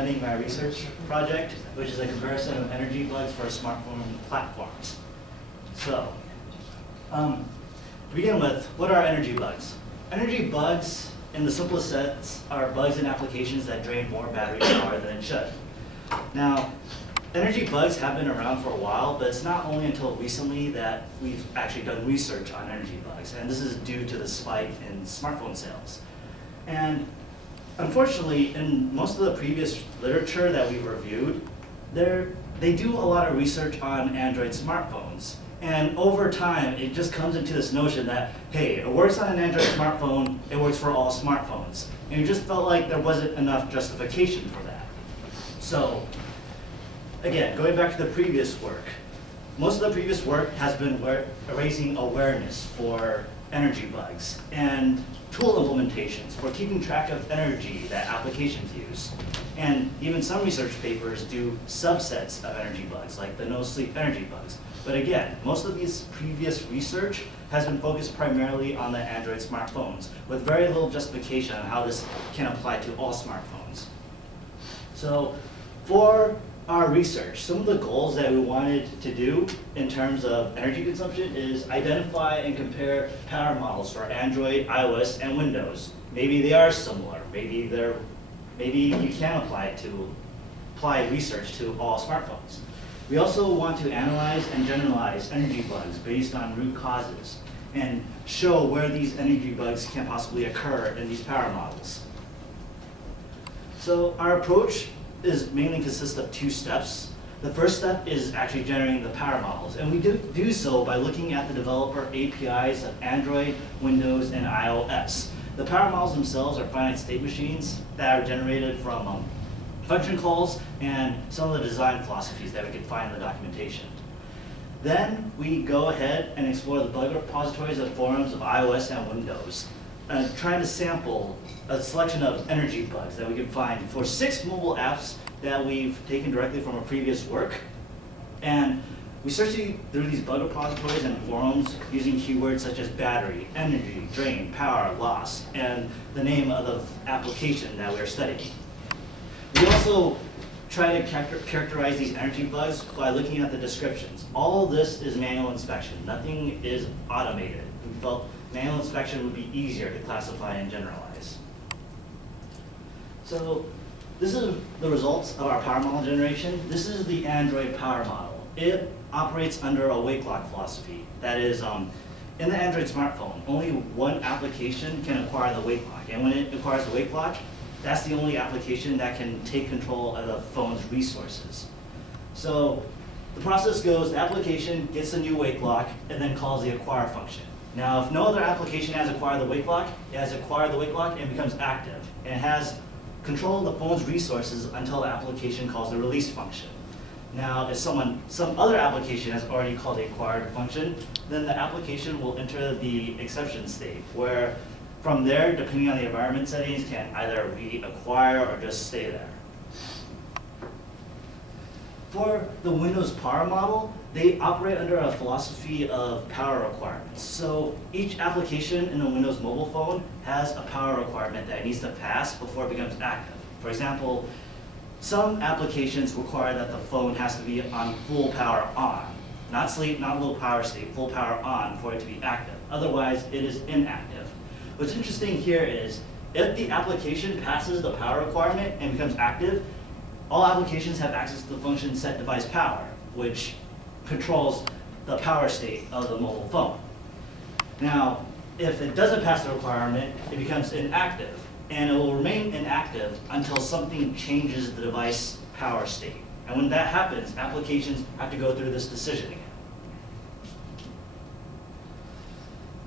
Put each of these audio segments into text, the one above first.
presenting my research project, which is a comparison of energy bugs for smartphone platforms. So, to begin with, what are energy bugs? Energy bugs, in the simplest sense, are bugs in applications that drain more battery power than it should. Now, energy bugs have been around for a while, but it's not only until recently that we've actually done research on energy bugs, and this is due to the spike in smartphone sales. And unfortunately, in most of the previous literature that we've reviewed, they do a lot of research on Android smartphones. And over time, it just comes into this notion that, hey, it works on an Android smartphone, it works for all smartphones. And it just felt like there wasn't enough justification for that. So, again, going back to the previous work, most of the previous work has been raising awareness for energy bugs and tool implementations for keeping track of energy that applications use. And even some research papers do subsets of energy bugs, like the no-sleep energy bugs. But again, most of these previous research has been focused primarily on the Android smartphones, with very little justification on how this can apply to all smartphones. So for our research, some of the goals that we wanted to do in terms of energy consumption is identify and compare power models for Android, iOS, and Windows. Maybe they are similar. Maybe you can apply research to all smartphones. We also want to analyze and generalize energy bugs based on root causes and show where these energy bugs can possibly occur in these power models. So our approach is mainly consists of two steps. The first step is actually generating the power models, and we do so by looking at the developer APIs of Android, Windows, and iOS. The power models themselves are finite state machines that are generated from function calls and some of the design philosophies that we could find in the documentation. Then we go ahead and explore the bug repositories of forums of iOS and Windows, trying to sample a selection of energy bugs that we can find for 6 mobile apps that we've taken directly from our previous work. And we search through these bug repositories and forums using keywords such as battery, energy, drain, power, loss, and the name of the application that we're studying. We also try to characterize these energy bugs by looking at the descriptions. All of this is manual inspection. Nothing is automated. We felt manual inspection would be easier to classify and generalize. So this is the results of our power model generation. This is the Android power model. It operates under a wake lock philosophy. That is, in the Android smartphone, only one application can acquire the wake lock. And when it acquires the wake lock, that's the only application that can take control of the phone's resources. So the process goes, the application gets a new wake lock and then calls the acquire function. Now, if no other application has acquired the wake lock, it has acquired the wake lock and becomes active. And it has control of the phone's resources until the application calls the release function. Now, if some other application has already called the acquired function, then the application will enter the exception state, where from there, depending on the environment settings, can either reacquire or just stay there. For the Windows power model, they operate under a philosophy of power requirements. So each application in a Windows mobile phone has a power requirement that it needs to pass before it becomes active. For example, some applications require that the phone has to be on full power on. Not sleep, not low power state, full power on for it to be active. Otherwise, it is inactive. What's interesting here is, if the application passes the power requirement and becomes active, all applications have access to the function set device power, which controls the power state of the mobile phone. Now, if it doesn't pass the requirement, it becomes inactive, and it will remain inactive until something changes the device power state. And when that happens, applications have to go through this decision again.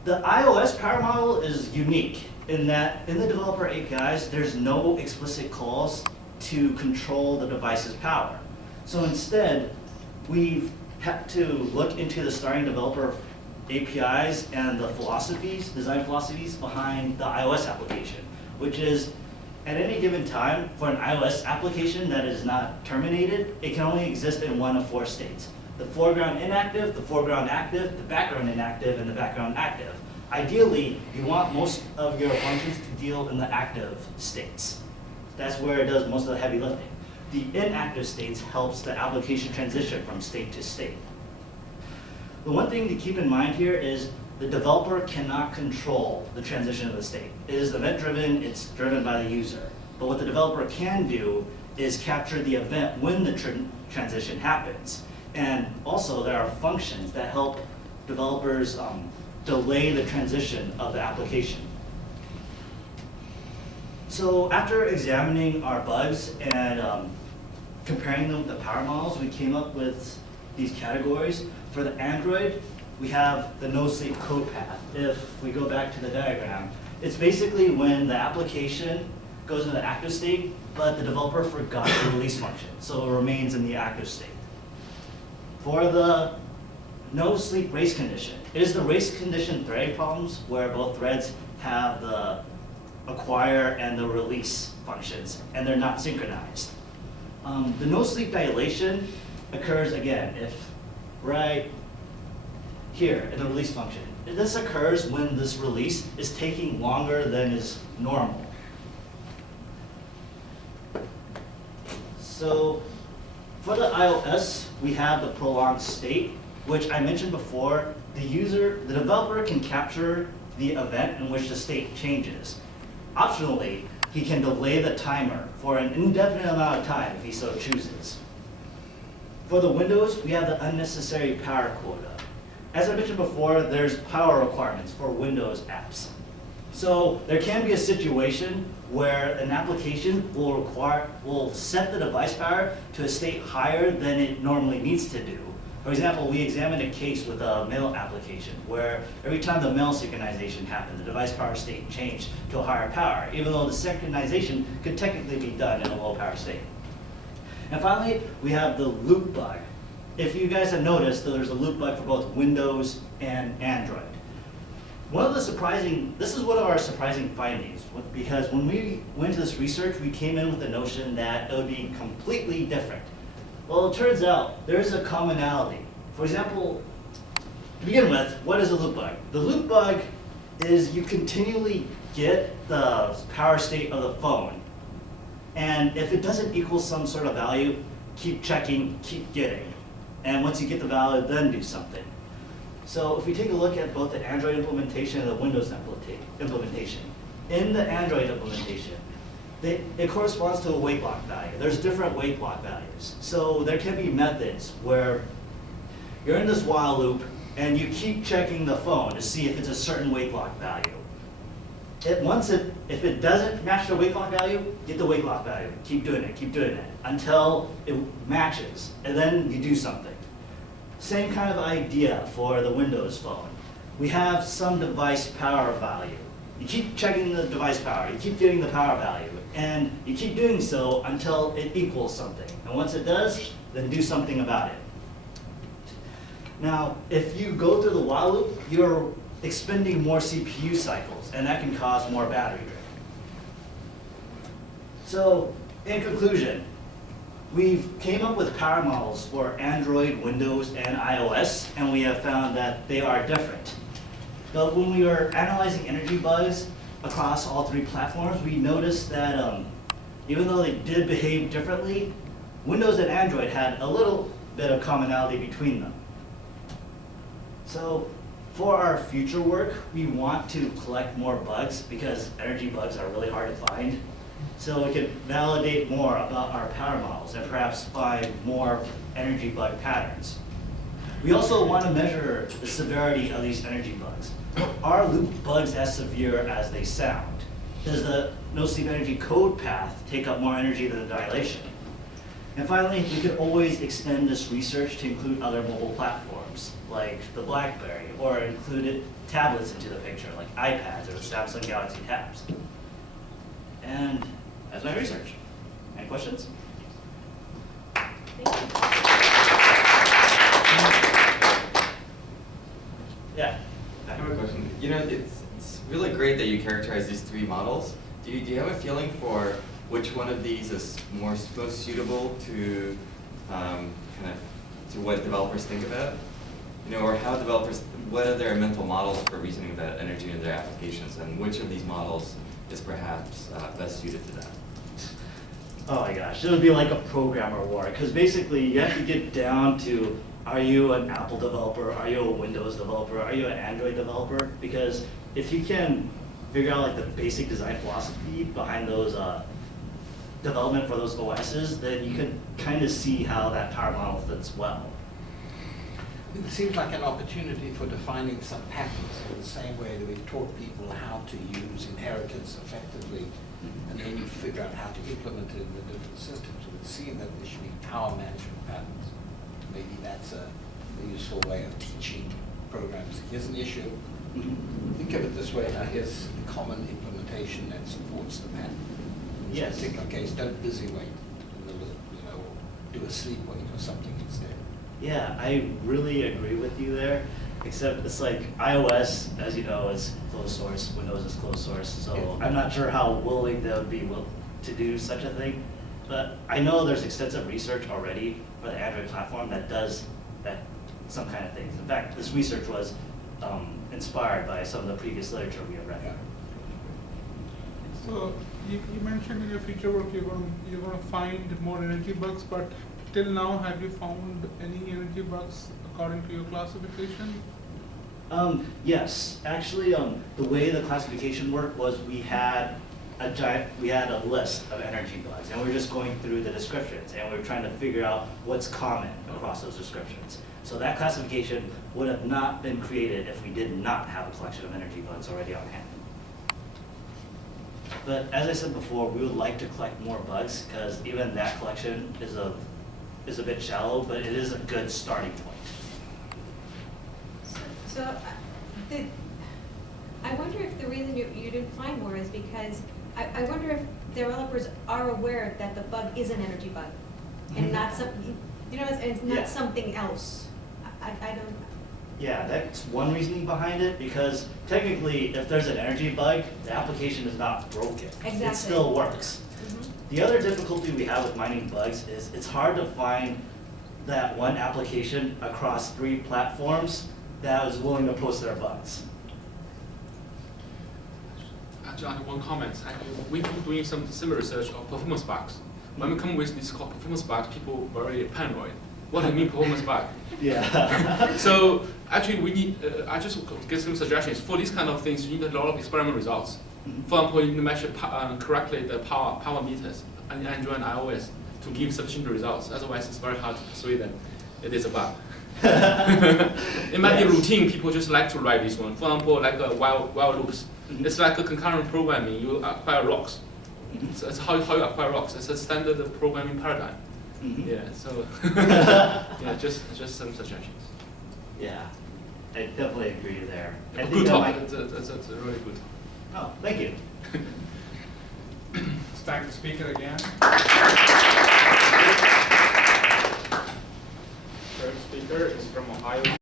The iOS power model is unique in that in the developer APIs, there's no explicit calls to control the device's power. So instead, we've had to look into the starting developer APIs and the philosophies, design philosophies behind the iOS application, which is at any given time for an iOS application that is not terminated, it can only exist in one of 4 states. The foreground inactive, the foreground active, the background inactive, and the background active. Ideally, you want most of your functions to deal in the active states. That's where it does most of the heavy lifting. the inactive states helps the application transition from state to state. The one thing to keep in mind here is the developer cannot control the transition of the state. It is event-driven, it's driven by the user. But what the developer can do is capture the event when the transition happens. And also there are functions that help developers delay the transition of the application. So after examining our bugs and comparing them with the power models, we came up with these categories. For the Android, we have the no-sleep code path. If we go back to the diagram, it's basically when the application goes into the active state, but the developer forgot the release function, so it remains in the active state. For the no-sleep race condition, it is the race condition threading problems where both threads have the acquire and the release functions, and they're not synchronized. The no-sleep dilation occurs again if right here in the release function. This occurs when this release is taking longer than is normal. So for the iOS, we have the prolonged state, which I mentioned before. The developer can capture the event in which the state changes. Optionally, he can delay the timer for an indefinite amount of time if he so chooses. For the Windows, we have the unnecessary power quota. As I mentioned before, there's power requirements for Windows apps. So there can be a situation where an application will set the device power to a state higher than it normally needs to do. For example, we examined a case with a mail application where every time the mail synchronization happened, the device power state changed to a higher power, even though the synchronization could technically be done in a low power state. And finally, we have the loop bug. If you guys have noticed, there's a loop bug for both Windows and Android. This is one of our surprising findings, because when we went to this research, we came in with the notion that it would be completely different. Well, it turns out there is a commonality. For example, to begin with, what is a loop bug? The loop bug is you continually get the power state of the phone. And if it doesn't equal some sort of value, keep checking, keep getting. And once you get the value, then do something. So if we take a look at both the Android implementation and the Windows implementation, in the Android implementation, it corresponds to a wait block value. There's different wait block values. So there can be methods where you're in this while loop and you keep checking the phone to see if it's a certain wait block value. If it doesn't match the wait block value, get the wait block value. Keep doing it until it matches, and then you do something. Same kind of idea for the Windows phone. We have some device power value. You keep checking the device power, you keep getting the power value, and you keep doing so until it equals something. And once it does, then do something about it. Now, if you go through the while loop, you're expending more CPU cycles, and that can cause more battery drain. So, in conclusion, we've came up with power models for Android, Windows, and iOS, and we have found that they are different. But when we were analyzing energy bugs across all three platforms, we noticed that even though they did behave differently, Windows and Android had a little bit of commonality between them. So for our future work, we want to collect more bugs because energy bugs are really hard to find. So we could validate more about our power models and perhaps find more energy bug patterns. We also want to measure the severity of these energy bugs. Are loop bugs as severe as they sound? Does the no-sleep energy code path take up more energy than the dilation? And finally, we could always extend this research to include other mobile platforms, like the BlackBerry, or include tablets into the picture, like iPads or Samsung Galaxy Tabs. And that's my research. Any questions? Thank you. Yeah. I have a question. You know, it's really great that you characterize these three models. Do you have a feeling for which one of these is most suitable to to what developers think about? You know, or how developers, what are their mental models for reasoning about energy in their applications, and which of these models is perhaps best suited to that? Oh my gosh, it would be like a programmer war, because basically you have to get down to, are you an Apple developer, are you a Windows developer, are you an Android developer? Because if you can figure out like the basic design philosophy behind those development for those OSs, then you can kind of see how that power model fits well. It seems like an opportunity for defining some patterns in the same way that we've taught people how to use inheritance effectively, and then you figure out how to implement it in the different systems. It would seem that there should be power management patterns. Maybe that's a useful way of teaching programs. Here's an issue. Think of it this way. Now here's a common implementation that supports the pattern. In Yes. this particular case, don't busy wait in the loop, or do a sleep wait or something instead. Yeah, I really agree with you there, except it's like iOS, as you know, is closed source, Windows is closed source, so Yeah. I'm not sure how willing they would be to do such a thing. But I know there's extensive research already for the Android platform that does some kind of things. In fact, this research was inspired by some of the previous literature we have read. Yeah. So you mentioned in your future work you're going to find more energy bugs, but till now have you found any energy bugs according to your classification? Yes, actually, the way the classification worked was we had a list of energy bugs, and we were just going through the descriptions, and we were trying to figure out what's common across those descriptions. So that classification would have not been created if we did not have a collection of energy bugs already on hand. But as I said before, we would like to collect more bugs, because even that collection is a bit shallow, but it is a good starting point. So, I wonder if the reason you didn't find more is because, I wonder if developers are aware that the bug is an energy bug, and not some, it's not Yeah. something else. I don't. Yeah, that's one reasoning behind it, because technically, if there's an energy bug, the application is not broken. Exactly. It still works. Mhm. The other difficulty we have with mining bugs is it's hard to find that one application across 3 platforms that is willing to post their bugs. Actually, I have one comment. Actually, we've been doing some similar research on performance bugs. When we come with this called performance bugs, people are very paranoid. What do you mean performance bug? Yeah. So actually, we need. I just give some suggestions for these kind of things. You need a lot of experiment results. For example, you need to measure correctly the power meters on Android and iOS to give sufficient results. Otherwise, it's very hard to persuade them it is a bug. It might be Yes. routine. People just like to write this one. For example, like while loops. It's like a concurrent programming. You acquire rocks. So it's how you acquire rocks. It's a standard programming paradigm. Mhm. Yeah. So yeah, just some suggestions. Yeah, I definitely agree there. I think Good that talk. might- That's a really good. Oh, thank you. Let's thank the speaker again.